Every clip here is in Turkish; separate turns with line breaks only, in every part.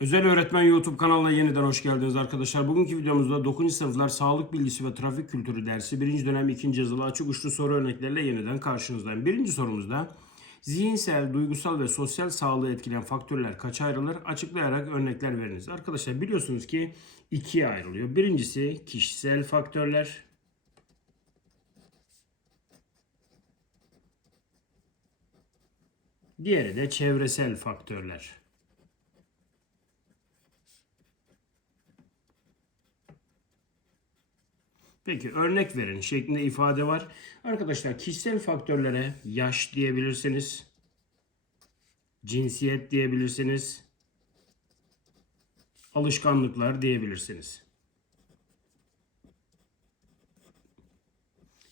Özel Öğretmen YouTube kanalına yeniden hoş geldiniz arkadaşlar. Bugünkü videomuzda 9. sınıflar sağlık bilgisi ve trafik kültürü dersi 1. dönem 2. yazılı açık uçlu soru örnekleriyle yeniden karşınızdayım. Birinci sorumuzda zihinsel, duygusal ve sosyal sağlığı etkileyen faktörler kaç ayrılır? Açıklayarak örnekler veriniz. Arkadaşlar biliyorsunuz ki ikiye ayrılıyor. Birincisi kişisel faktörler. Diğeri de çevresel faktörler. Peki örnek verin şeklinde ifade var. Arkadaşlar kişisel faktörlere yaş diyebilirsiniz. Cinsiyet diyebilirsiniz. Alışkanlıklar diyebilirsiniz.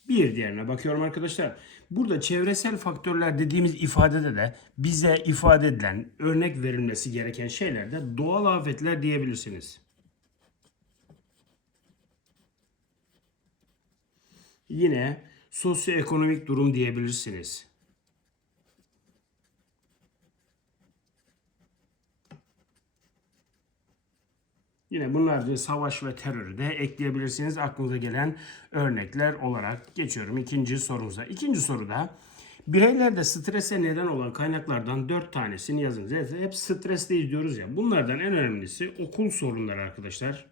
Bir diğerine bakıyorum arkadaşlar. Burada çevresel faktörler dediğimiz ifadede de bize ifade edilen, örnek verilmesi gereken şeylerde doğal afetler diyebilirsiniz. Yine sosyoekonomik durum diyebilirsiniz. Yine bunlarca savaş ve terörü de ekleyebilirsiniz aklınıza gelen örnekler olarak. Geçiyorum ikinci sorumuza. İkinci soruda bireylerde strese neden olan kaynaklardan dört tanesini yazınız. Hep stresteyiz diyoruz ya. Bunlardan en önemlisi okul sorunları arkadaşlar.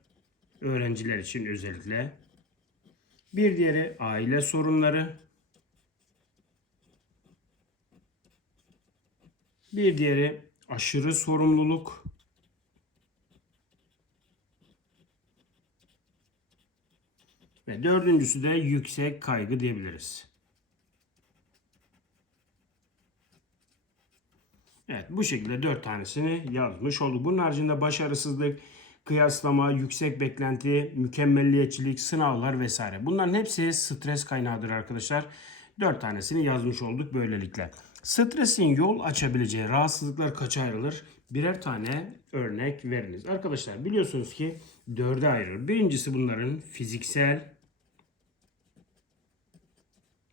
Öğrenciler için özellikle. Bir diğeri aile sorunları. Bir diğeri aşırı sorumluluk. Ve dördüncüsü de yüksek kaygı diyebiliriz. Evet bu şekilde dört tanesini yazmış olduk. Bunun haricinde başarısızlık, kıyaslama, yüksek beklenti, mükemmelliyetçilik, sınavlar vesaire. Bunların hepsi stres kaynağıdır arkadaşlar. Dört tanesini yazmış olduk böylelikle. Stresin yol açabileceği rahatsızlıklar kaça ayrılır? Birer tane örnek veriniz. Arkadaşlar biliyorsunuz ki dörde ayrılır. Birincisi bunların fiziksel,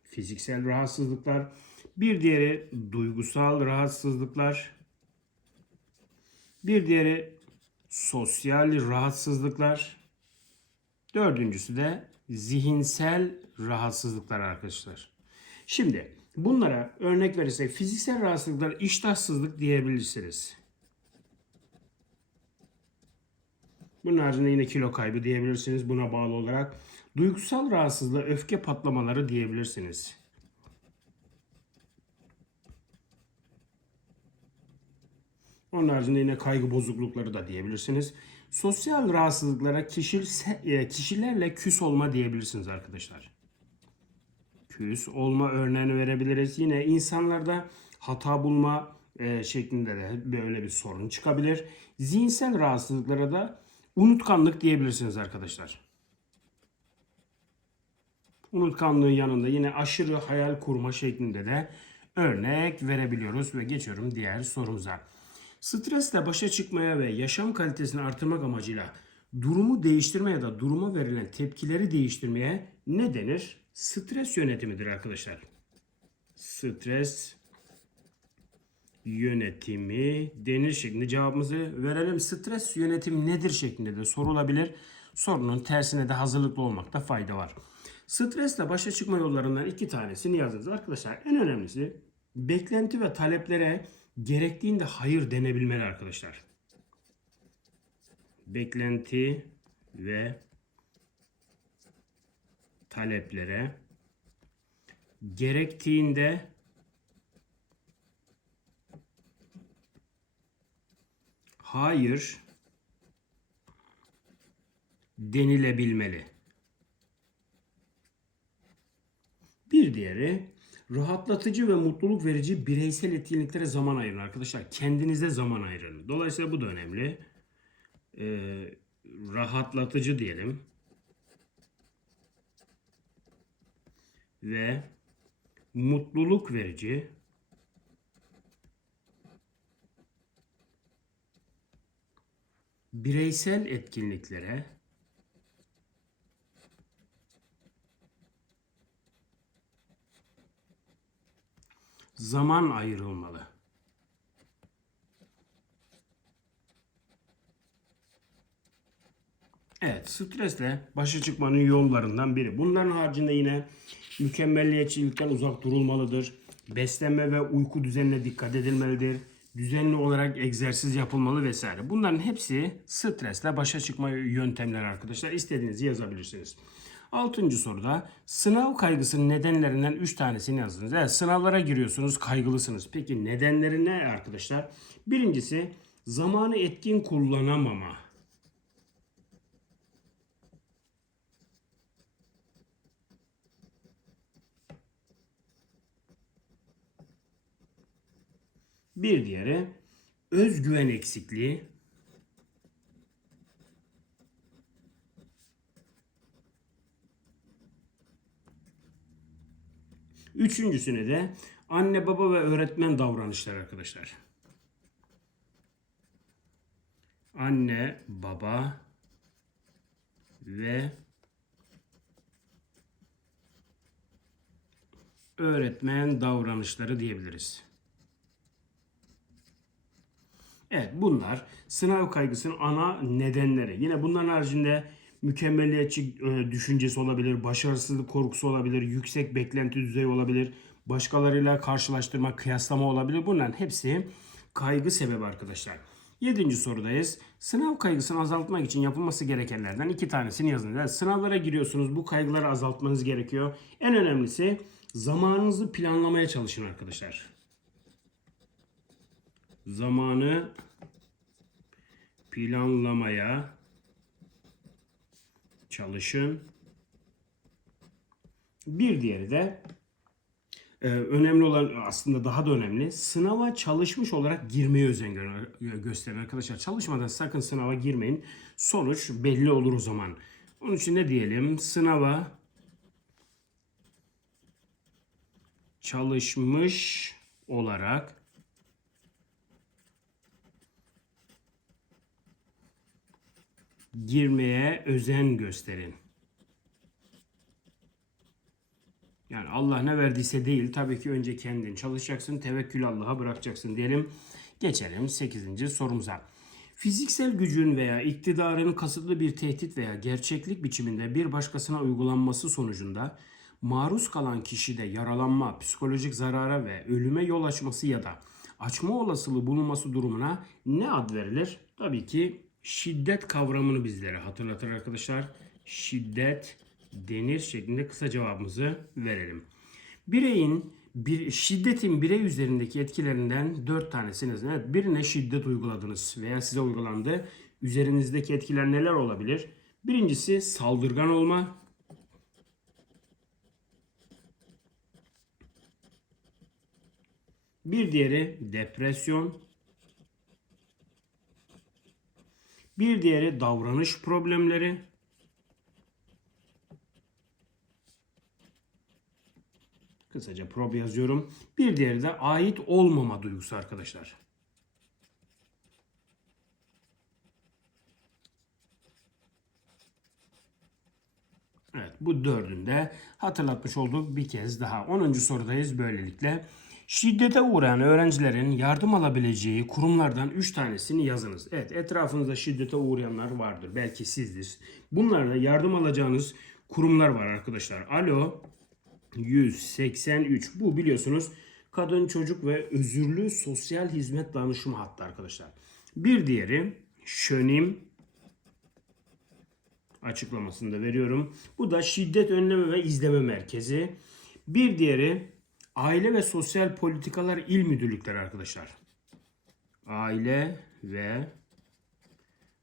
fiziksel rahatsızlıklar. Bir diğeri duygusal rahatsızlıklar. Bir diğeri sosyal rahatsızlıklar. Dördüncüsü de zihinsel rahatsızlıklar arkadaşlar. Şimdi bunlara örnek verirsek fiziksel rahatsızlıklar iştahsızlık diyebilirsiniz. Bunun haricinde yine kilo kaybı diyebilirsiniz buna bağlı olarak. Duygusal rahatsızlığı öfke patlamaları diyebilirsiniz. Onun haricinde yine kaygı bozuklukları da diyebilirsiniz. Sosyal rahatsızlıklara e, kişilerle küs olma diyebilirsiniz arkadaşlar. Küs olma örneğini verebiliriz. Yine insanlarda hata bulma e, şeklinde de böyle bir sorun çıkabilir. Zihinsel rahatsızlıklara da unutkanlık diyebilirsiniz arkadaşlar. Unutkanlığın yanında yine aşırı hayal kurma şeklinde de örnek verebiliyoruz ve geçiyorum diğer sorumuza. Stresle başa çıkmaya ve yaşam kalitesini artırmak amacıyla durumu değiştirme ya da duruma verilen tepkileri değiştirmeye ne denir? Stres yönetimidir arkadaşlar. Stres yönetimi denir şeklinde cevabımızı verelim. Stres yönetimi nedir şeklinde de sorulabilir. Sorunun tersine de hazırlıklı olmakta fayda var. Stresle başa çıkma yollarından iki tanesini yazınız. Arkadaşlar en önemlisi beklenti ve taleplere gerektiğinde hayır denebilmeli arkadaşlar. Beklenti ve taleplere gerektiğinde hayır denilebilmeli. Bir diğeri rahatlatıcı ve mutluluk verici bireysel etkinliklere zaman ayırın arkadaşlar. Kendinize zaman ayırın. Dolayısıyla bu da önemli. Ee, rahatlatıcı diyelim. Ve mutluluk verici bireysel etkinliklere zaman ayrılmalı. Evet, stresle başa çıkmanın yollarından biri. Bunların haricinde yine mükemmelliyetçilikten uzak durulmalıdır. Beslenme ve uyku düzenine dikkat edilmelidir. Düzenli olarak egzersiz yapılmalı vesaire. Bunların hepsi stresle başa çıkma yöntemleri arkadaşlar. İstediğinizi yazabilirsiniz. Altıncı soruda sınav kaygısının nedenlerinden 3 tanesini yazdınız. Evet sınavlara giriyorsunuz kaygılısınız. Peki nedenleri ne arkadaşlar? Birincisi zamanı etkin kullanamama. Bir diğeri özgüven eksikliği. Üçüncüsüne de anne baba ve öğretmen davranışları arkadaşlar. Anne, baba ve öğretmen davranışları diyebiliriz. Evet bunlar sınav kaygısının ana nedenleri. Yine bunların haricinde mükemmeliyetçi e, düşüncesi olabilir, başarısızlık korkusu olabilir, yüksek beklenti düzeyi olabilir, başkalarıyla karşılaştırma, kıyaslama olabilir. Bunların hepsi kaygı sebebi arkadaşlar. Yedinci sorudayız. Sınav kaygısını azaltmak için yapılması gerekenlerden iki tanesini yazın. Yani sınavlara giriyorsunuz. Bu kaygıları azaltmanız gerekiyor. En önemlisi zamanınızı planlamaya çalışın arkadaşlar zamanı planlamaya çalışın. Bir diğeri de e, önemli olan aslında daha da önemli sınava çalışmış olarak girmeye özen gö- gösterin arkadaşlar. Çalışmadan sakın sınava girmeyin. Sonuç belli olur o zaman. Onun için ne diyelim? Sınava çalışmış olarak girmeye özen gösterin. Yani Allah ne verdiyse değil tabii ki önce kendin çalışacaksın tevekkül Allah'a bırakacaksın diyelim. Geçelim 8. sorumuza. Fiziksel gücün veya iktidarın kasıtlı bir tehdit veya gerçeklik biçiminde bir başkasına uygulanması sonucunda maruz kalan kişide yaralanma, psikolojik zarara ve ölüme yol açması ya da açma olasılığı bulunması durumuna ne ad verilir? Tabii ki şiddet kavramını bizlere hatırlatır arkadaşlar. Şiddet denir şeklinde kısa cevabımızı verelim. Bireyin bir şiddetin birey üzerindeki etkilerinden dört tanesini evet, birine şiddet uyguladınız veya size uygulandı. Üzerinizdeki etkiler neler olabilir? Birincisi saldırgan olma. Bir diğeri depresyon. Bir diğeri davranış problemleri. Kısaca prob yazıyorum. Bir diğeri de ait olmama duygusu arkadaşlar. Evet bu dördünde hatırlatmış olduk bir kez daha. 10. sorudayız böylelikle. Şiddete uğrayan öğrencilerin yardım alabileceği kurumlardan 3 tanesini yazınız. Evet etrafınızda şiddete uğrayanlar vardır. Belki sizdir. Bunlarda yardım alacağınız kurumlar var arkadaşlar. Alo 183 bu biliyorsunuz kadın çocuk ve özürlü sosyal hizmet danışma hattı arkadaşlar. Bir diğeri Şönim açıklamasını da veriyorum. Bu da şiddet önleme ve izleme merkezi. Bir diğeri Aile ve Sosyal Politikalar İl Müdürlükleri arkadaşlar. Aile ve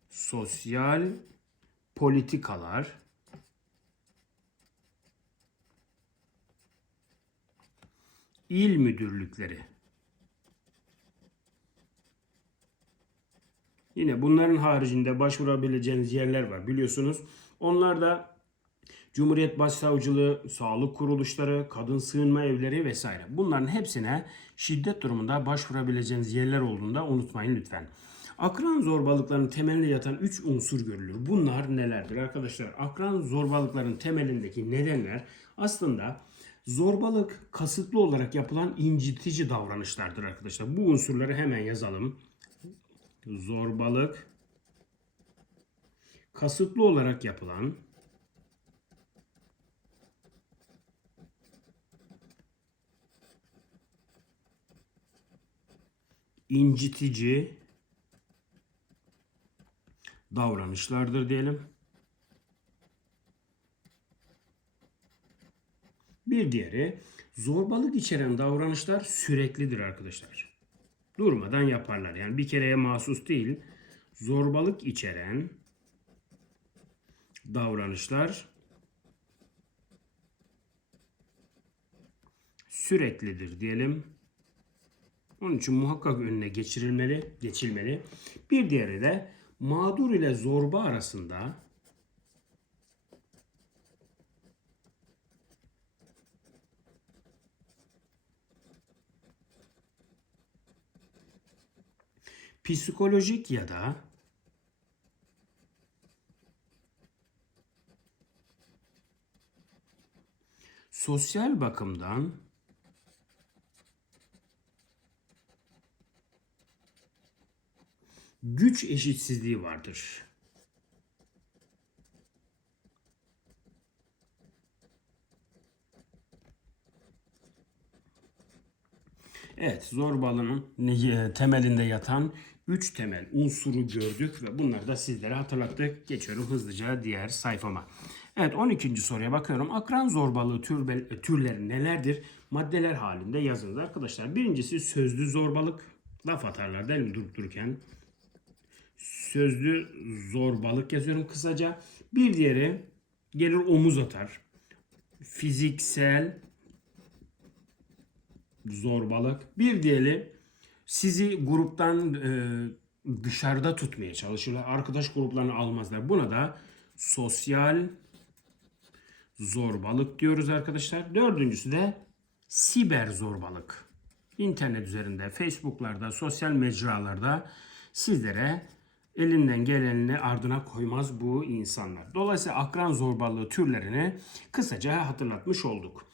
Sosyal Politikalar İl Müdürlükleri. Yine bunların haricinde başvurabileceğiniz yerler var biliyorsunuz. Onlar da Cumhuriyet Başsavcılığı, sağlık kuruluşları, kadın sığınma evleri vesaire. Bunların hepsine şiddet durumunda başvurabileceğiniz yerler olduğunda unutmayın lütfen. Akran zorbalıklarının temelinde yatan 3 unsur görülür. Bunlar nelerdir arkadaşlar? Akran zorbalıkların temelindeki nedenler aslında zorbalık kasıtlı olarak yapılan incitici davranışlardır arkadaşlar. Bu unsurları hemen yazalım. Zorbalık kasıtlı olarak yapılan incitici davranışlardır diyelim. Bir diğeri zorbalık içeren davranışlar süreklidir arkadaşlar. Durmadan yaparlar. Yani bir kereye mahsus değil. Zorbalık içeren davranışlar süreklidir diyelim. Onun için muhakkak önüne geçirilmeli, geçilmeli. Bir diğeri de mağdur ile zorba arasında psikolojik ya da sosyal bakımdan güç eşitsizliği vardır. Evet, zorbalığın e, temelinde yatan 3 temel unsuru gördük ve bunları da sizlere hatırlattık. Geçiyorum hızlıca diğer sayfama. Evet 12. soruya bakıyorum. Akran zorbalığı türbe, türleri nelerdir? Maddeler halinde yazınız arkadaşlar. Birincisi sözlü zorbalık. Laf atarlar değil mi durup dururken? Sözlü zorbalık yazıyorum kısaca. Bir diğeri gelir omuz atar. Fiziksel zorbalık. Bir diğeri sizi gruptan e, dışarıda tutmaya çalışırlar. Arkadaş gruplarını almazlar. Buna da sosyal zorbalık diyoruz arkadaşlar. Dördüncüsü de siber zorbalık. İnternet üzerinde, Facebook'larda, sosyal mecralarda sizlere elinden geleni ardına koymaz bu insanlar. Dolayısıyla akran zorbalığı türlerini kısaca hatırlatmış olduk.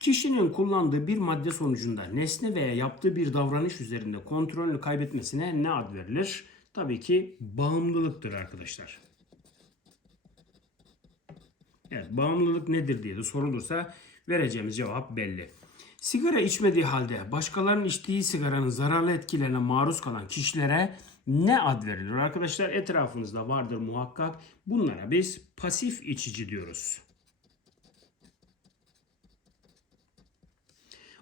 Kişinin kullandığı bir madde sonucunda nesne veya yaptığı bir davranış üzerinde kontrolünü kaybetmesine ne ad verilir? Tabii ki bağımlılıktır arkadaşlar. Evet, bağımlılık nedir diye de sorulursa vereceğimiz cevap belli. Sigara içmediği halde başkalarının içtiği sigaranın zararlı etkilerine maruz kalan kişilere ne ad verilir? Arkadaşlar etrafınızda vardır muhakkak. Bunlara biz pasif içici diyoruz.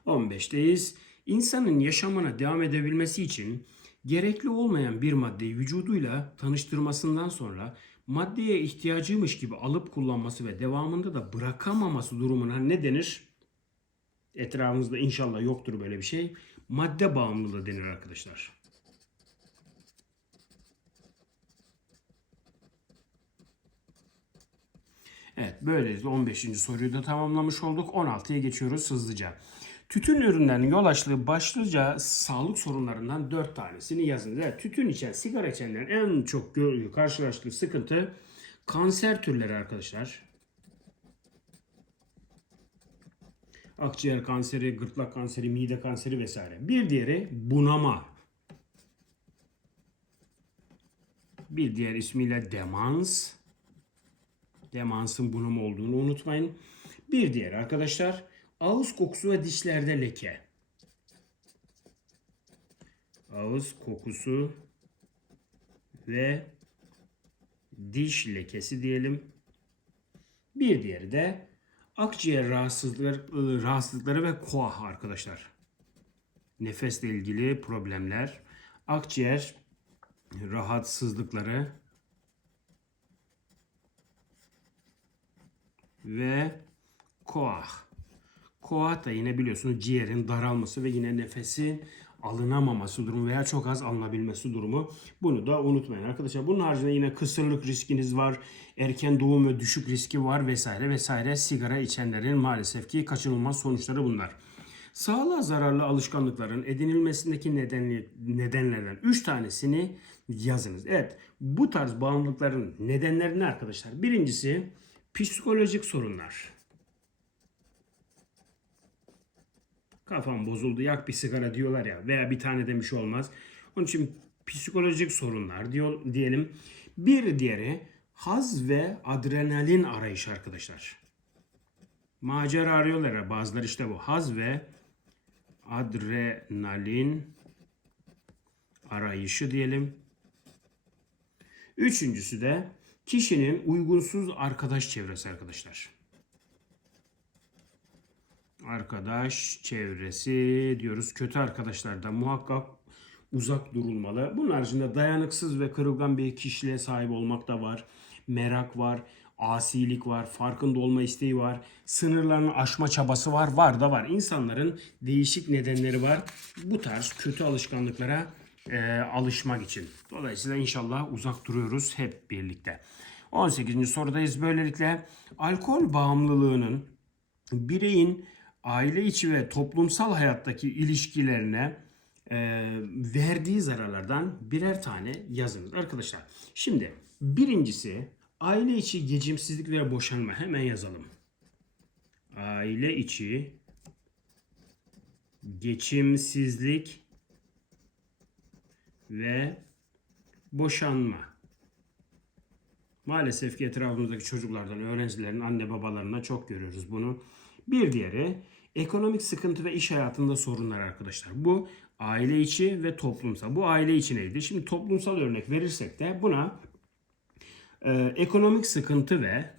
15'teyiz. İnsanın yaşamına devam edebilmesi için gerekli olmayan bir maddeyi vücuduyla tanıştırmasından sonra maddeye ihtiyacıymış gibi alıp kullanması ve devamında da bırakamaması durumuna ne denir? Etrafımızda inşallah yoktur böyle bir şey. Madde bağımlılığı denir arkadaşlar. Evet böylelikle 15. soruyu da tamamlamış olduk. 16'ya geçiyoruz hızlıca. Tütün ürünlerinin yol açtığı başlıca sağlık sorunlarından 4 tanesini yazın. Evet, tütün içen, sigara içenlerin en çok karşılaştığı sıkıntı kanser türleri arkadaşlar. Akciğer kanseri, gırtlak kanseri, mide kanseri vesaire. Bir diğeri bunama. Bir diğer ismiyle demans. Demansın bunama olduğunu unutmayın. Bir diğer arkadaşlar ağız kokusu ve dişlerde leke. Ağız kokusu ve diş lekesi diyelim. Bir diğeri de akciğer rahatsızlıkları, rahatsızlıkları ve koah arkadaşlar. Nefesle ilgili problemler, akciğer rahatsızlıkları ve koah. Koah da yine biliyorsunuz ciğerin daralması ve yine nefesin alınamaması durumu veya çok az alınabilmesi durumu. Bunu da unutmayın arkadaşlar. Bunun haricinde yine kısırlık riskiniz var. Erken doğum ve düşük riski var vesaire vesaire. Sigara içenlerin maalesef ki kaçınılmaz sonuçları bunlar. Sağlığa zararlı alışkanlıkların edinilmesindeki nedenli, nedenlerden 3 tanesini yazınız. Evet bu tarz bağımlılıkların nedenleri ne arkadaşlar? Birincisi psikolojik sorunlar. Kafam bozuldu yak bir sigara diyorlar ya veya bir tane demiş olmaz. Onun için psikolojik sorunlar diyor diyelim. Bir diğeri haz ve adrenalin arayışı arkadaşlar. Macera arıyorlar bazıları işte bu. Haz ve adrenalin arayışı diyelim. Üçüncüsü de kişinin uygunsuz arkadaş çevresi arkadaşlar. Arkadaş çevresi diyoruz. Kötü arkadaşlardan muhakkak uzak durulmalı. Bunun haricinde dayanıksız ve kırılgan bir kişiliğe sahip olmak da var. Merak var, asilik var, farkında olma isteği var, sınırlarını aşma çabası var, var da var. İnsanların değişik nedenleri var. Bu tarz kötü alışkanlıklara e, alışmak için. Dolayısıyla inşallah uzak duruyoruz hep birlikte. 18. sorudayız. Böylelikle alkol bağımlılığının bireyin aile içi ve toplumsal hayattaki ilişkilerine e, verdiği zararlardan birer tane yazınız. Arkadaşlar şimdi birincisi aile içi geçimsizlik ve boşanma hemen yazalım. Aile içi geçimsizlik ve boşanma. Maalesef ki etrafımızdaki çocuklardan, öğrencilerin anne babalarına çok görüyoruz bunu. Bir diğeri ekonomik sıkıntı ve iş hayatında sorunlar arkadaşlar. Bu aile içi ve toplumsal. Bu aile içi neydi? Şimdi toplumsal örnek verirsek de buna e, ekonomik sıkıntı ve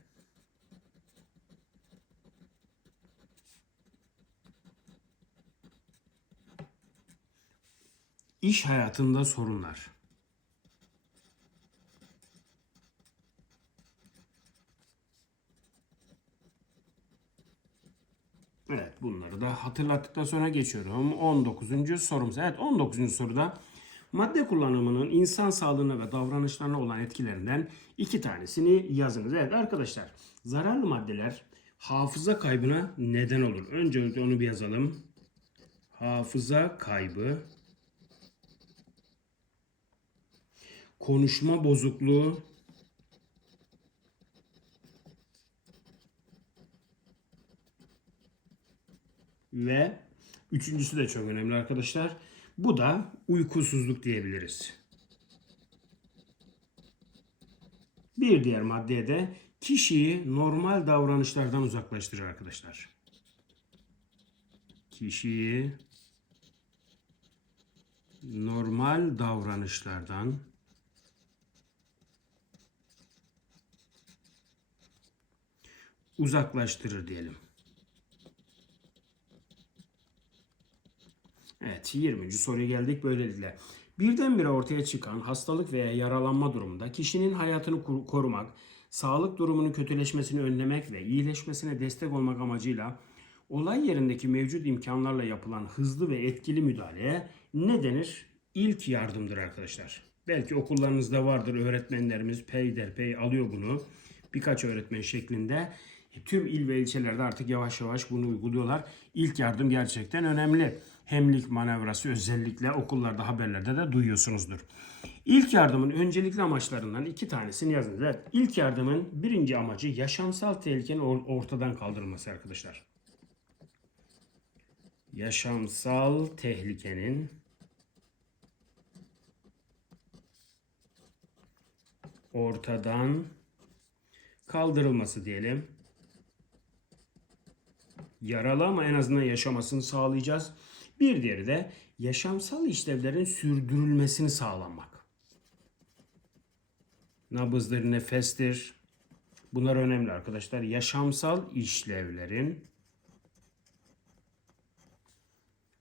iş hayatında sorunlar. Evet bunları da hatırlattıktan sonra geçiyorum. 19. sorumuz. Evet 19. soruda madde kullanımının insan sağlığına ve davranışlarına olan etkilerinden iki tanesini yazınız. Evet arkadaşlar zararlı maddeler hafıza kaybına neden olur. Öncelikle onu bir yazalım. Hafıza kaybı, konuşma bozukluğu, Ve üçüncüsü de çok önemli arkadaşlar. Bu da uykusuzluk diyebiliriz. Bir diğer maddeye de kişiyi normal davranışlardan uzaklaştırır arkadaşlar. Kişiyi normal davranışlardan uzaklaştırır diyelim. Evet 20. soruya geldik böylelikle. Birdenbire ortaya çıkan hastalık veya yaralanma durumunda kişinin hayatını korumak, sağlık durumunun kötüleşmesini önlemek ve iyileşmesine destek olmak amacıyla olay yerindeki mevcut imkanlarla yapılan hızlı ve etkili müdahaleye ne denir? İlk yardımdır arkadaşlar. Belki okullarınızda vardır öğretmenlerimiz peyderpey alıyor bunu. Birkaç öğretmen şeklinde. E, tüm il ve ilçelerde artık yavaş yavaş bunu uyguluyorlar. İlk yardım gerçekten önemli hemlik manevrası özellikle okullarda haberlerde de duyuyorsunuzdur. İlk yardımın öncelikli amaçlarından iki tanesini yazın. Evet, ilk yardımın birinci amacı yaşamsal tehlikenin ortadan kaldırılması arkadaşlar. Yaşamsal tehlikenin ortadan kaldırılması diyelim. Yaralı ama en azından yaşamasını sağlayacağız. Bir diğeri de yaşamsal işlevlerin sürdürülmesini sağlamak. Nabızdır, nefestir. Bunlar önemli arkadaşlar. Yaşamsal işlevlerin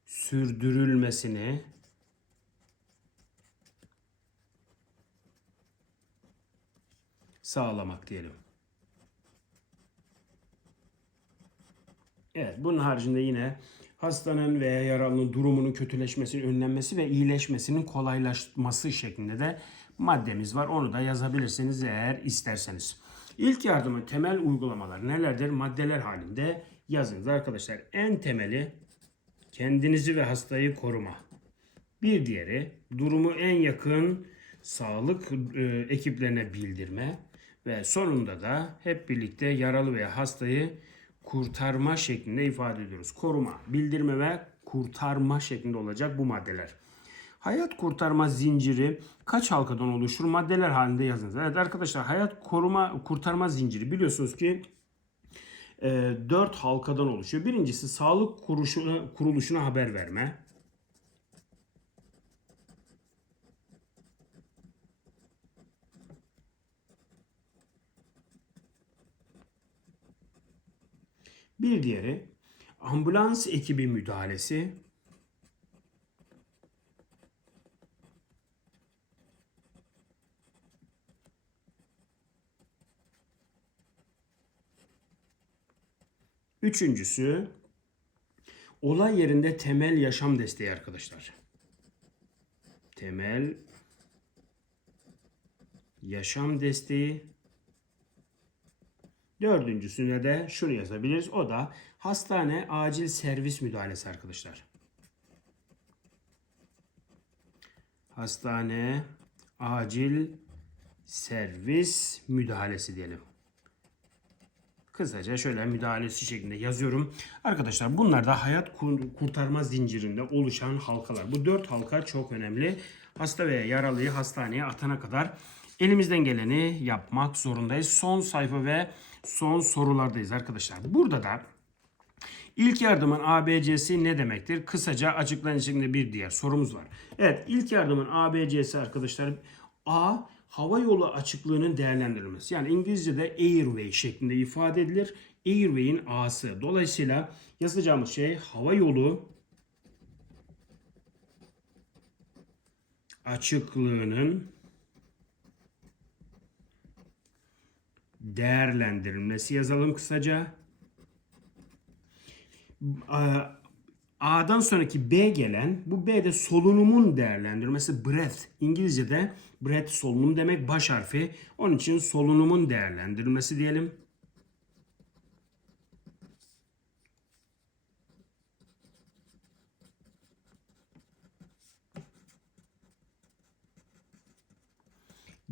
sürdürülmesini sağlamak diyelim. Evet bunun haricinde yine hastanın veya yaralının durumunun kötüleşmesinin önlenmesi ve iyileşmesinin kolaylaşması şeklinde de maddemiz var. Onu da yazabilirsiniz eğer isterseniz. İlk yardımı temel uygulamalar nelerdir? Maddeler halinde yazınız arkadaşlar. En temeli kendinizi ve hastayı koruma. Bir diğeri durumu en yakın sağlık e, ekiplerine bildirme ve sonunda da hep birlikte yaralı veya hastayı kurtarma şeklinde ifade ediyoruz. Koruma, bildirme ve kurtarma şeklinde olacak bu maddeler. Hayat kurtarma zinciri kaç halkadan oluşur? Maddeler halinde yazınız. Evet arkadaşlar hayat koruma kurtarma zinciri biliyorsunuz ki e, 4 halkadan oluşuyor. Birincisi sağlık kuruluşuna, kuruluşuna haber verme. Bir diğeri ambulans ekibi müdahalesi. Üçüncüsü olay yerinde temel yaşam desteği arkadaşlar. Temel yaşam desteği. Dördüncüsüne de şunu yazabiliriz. O da hastane acil servis müdahalesi arkadaşlar. Hastane acil servis müdahalesi diyelim. Kısaca şöyle müdahalesi şeklinde yazıyorum. Arkadaşlar bunlar da hayat kur- kurtarma zincirinde oluşan halkalar. Bu dört halka çok önemli. Hasta veya yaralıyı hastaneye atana kadar elimizden geleni yapmak zorundayız. Son sayfa ve son sorulardayız arkadaşlar. Burada da İlk yardımın ABC'si ne demektir? Kısaca açıklayan şeklinde bir diğer sorumuz var. Evet ilk yardımın ABC'si arkadaşlar A hava yolu açıklığının değerlendirilmesi. Yani İngilizce'de airway şeklinde ifade edilir. Airway'in A'sı. Dolayısıyla yazacağımız şey hava yolu açıklığının değerlendirilmesi yazalım kısaca. A'dan sonraki B gelen bu B de solunumun değerlendirmesi breath. İngilizce'de breath solunum demek baş harfi. Onun için solunumun değerlendirilmesi diyelim.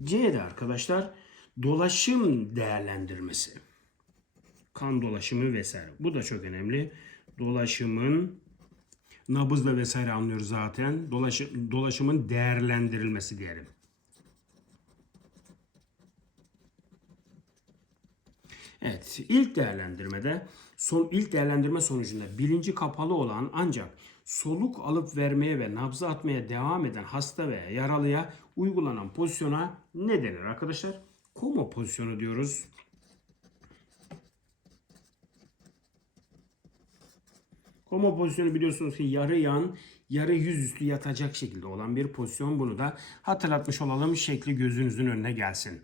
C de arkadaşlar dolaşım değerlendirmesi kan dolaşımı vesaire. Bu da çok önemli. Dolaşımın nabızla vesaire anlıyoruz zaten. Dolaşı, dolaşımın değerlendirilmesi diyelim. Evet, ilk değerlendirmede son ilk değerlendirme sonucunda bilinci kapalı olan ancak soluk alıp vermeye ve nabza atmaya devam eden hasta veya yaralıya uygulanan pozisyona ne denir arkadaşlar? Koma pozisyonu diyoruz. Koma pozisyonu biliyorsunuz ki yarı yan, yarı yüzüstü yatacak şekilde olan bir pozisyon. Bunu da hatırlatmış olalım. Şekli gözünüzün önüne gelsin.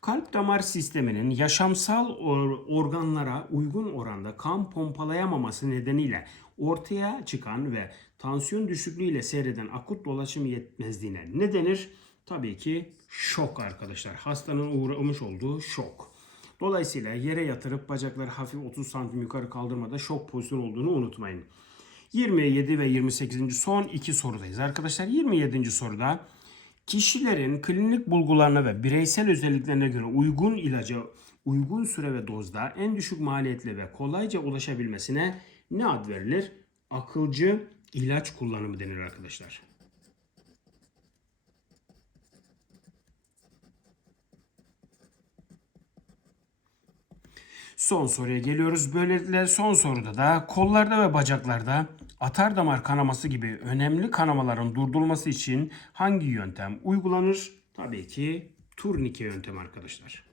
Kalp damar sisteminin yaşamsal or- organlara uygun oranda kan pompalayamaması nedeniyle ortaya çıkan ve tansiyon düşüklüğüyle seyreden akut dolaşım yetmezliğine ne denir? Tabii ki şok arkadaşlar. Hastanın uğramış olduğu şok. Dolayısıyla yere yatırıp bacakları hafif 30 santim yukarı kaldırmada şok pozisyonu olduğunu unutmayın. 27 ve 28. son iki sorudayız arkadaşlar. 27. soruda kişilerin klinik bulgularına ve bireysel özelliklerine göre uygun ilaca uygun süre ve dozda en düşük maliyetle ve kolayca ulaşabilmesine ne ad verilir? Akılcı ilaç kullanımı denir arkadaşlar. Son soruya geliyoruz. Böylelikle son soruda da kollarda ve bacaklarda atar damar kanaması gibi önemli kanamaların durdurulması için hangi yöntem uygulanır? Tabii ki turnike yöntemi arkadaşlar.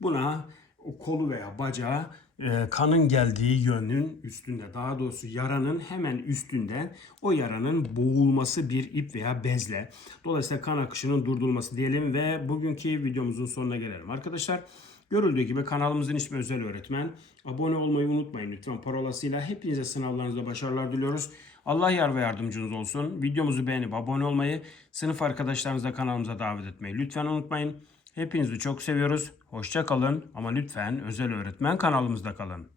Buna o kolu veya bacağı kanın geldiği yönün üstünde daha doğrusu yaranın hemen üstünde o yaranın boğulması bir ip veya bezle. Dolayısıyla kan akışının durdurulması diyelim ve bugünkü videomuzun sonuna gelelim. Arkadaşlar görüldüğü gibi kanalımızın ismi Özel Öğretmen. Abone olmayı unutmayın lütfen parolasıyla. Hepinize sınavlarınızda başarılar diliyoruz. Allah yar ve yardımcınız olsun. Videomuzu beğenip abone olmayı, sınıf arkadaşlarınızla kanalımıza davet etmeyi lütfen unutmayın. Hepinizi çok seviyoruz. Hoşça kalın ama lütfen özel öğretmen kanalımızda kalın.